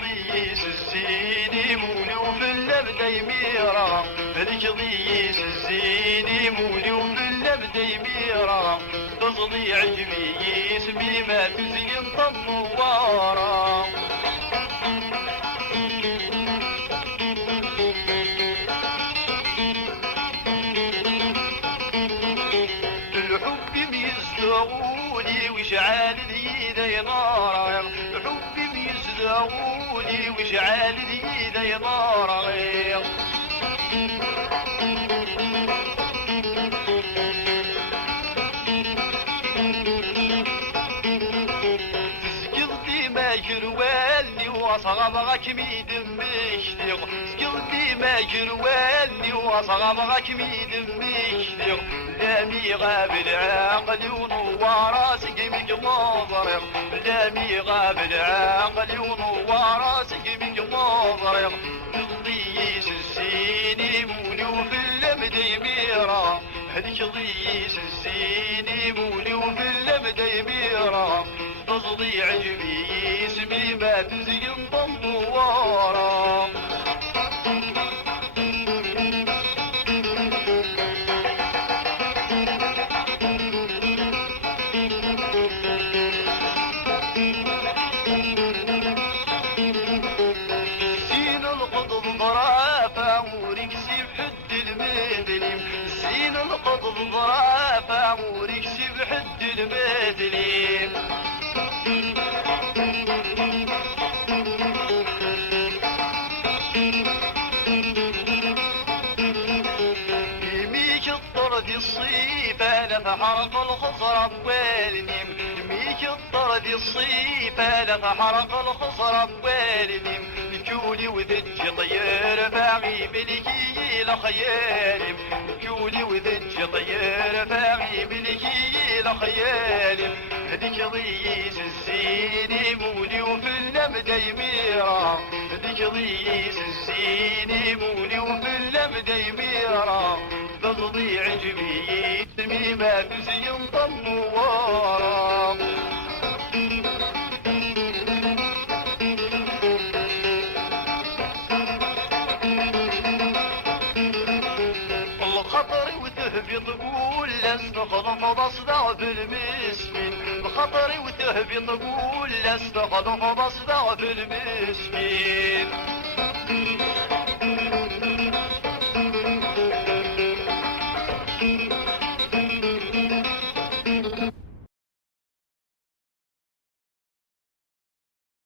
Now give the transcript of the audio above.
ضيس الزيني مولي وفي اللبدة يميرة، هذيك ضيس الزيني مولي وفي اللبدة يميرة، تصدي عجبي اسمي ما تزين طنوارة. الحب ميزدغولي وشعال اليد نارا، حبي ميزدغولي وشعال اليد نارا. سقلتي ما كروالني وصغبغك ميدمشتي، سقلتي ما كروالني وصغبغك ميدمشتي، لامي غاب العقل ونوار راسك مقناظر، لامي غاب العقل ونوار راسك مقناظر. ضيس الزيني مولي وفي اللمد يميرة، هذيك ضيس الزيني مولي وفي اللمد يميرة، تصدي عجبي اسمي ما تزين طنوارة. زين القطب ضرافة وركسي بحد المدلم، زين القطب ضرافة وركسي بحد المدلم. يميك الطرد الصيف انا فحرق الخصر بوالنم، يميك الطرد الصيف انا فحرق الخصر بوالنم. الكولي وذج طير فاغي بلكي لخيالم، الكولي وذج طير فاغي بلكي لخيالم. هذيك ضيس الزيني مولي وفي اللمد يميرة، هذيك ضيس الزيني مولي وفي اللمد يميرة، تضضي عجبي اسمي ما تزين طنوارة. الخطر وتهبط قول لست خضف بصدع بالمسكين، الخطر وتهبط قول لست خضف بصدع بالمسكين.